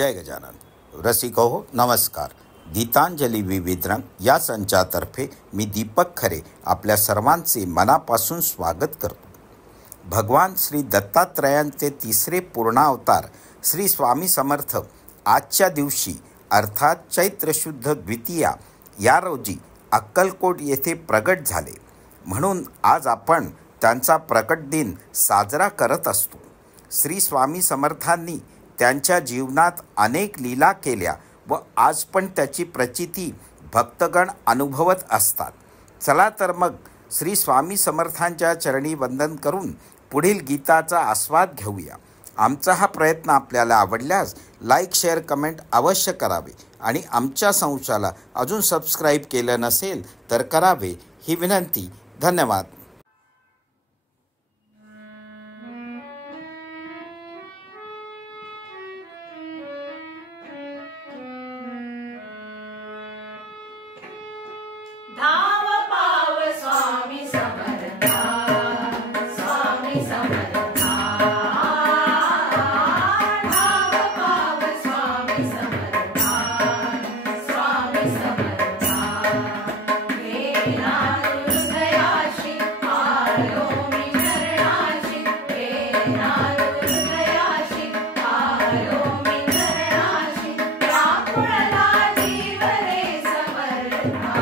जय गजानन. रसिको हो नमस्कार. गीतांजली विविध रंग या संचातर्फे मी दीपक खरे आपल्या सर्वांचे मनापासून स्वागत करतो. भगवान श्री दत्तात्रयांचे तिसरे पूर्णावतार श्री स्वामी समर्थ आजच्या दिवशी अर्थात चैत्र शुद्ध द्वितीया या रोजी अक्कलकोट येथे प्रगट झाले, म्हणून आज आपण त्यांचा प्रकट दिन साजरा करत असतो. श्री स्वामी समर्थांनी त्यांच्या जीवनात अनेक लीला केल्या व आज पण त्याची प्रचिती भक्तगण अनुभवत असतात. चला तर मग श्री स्वामी समर्थांच्या चरणी वंदन करून पुढील गीताचा आस्वाद घेऊया. आमचा हा प्रयत्न आपल्याला आवडल्यास लाईक, शेअर, कमेंट अवश्य करावे आणि आमच्या संस्थेला अजून सबस्क्राईब केलं नसेल तर करावे ही विनंती. धन्यवाद. धाव पाव स्वामी समर्था, स्वामी समर्था. धाव पाव स्वामी समर्था, स्वामी समर्था. वेला हृदयाशी आलो मी चरणाशी, वेला हृदयाशी आलो मी चरणाशी. व्याकुळला जीव रे समर्था.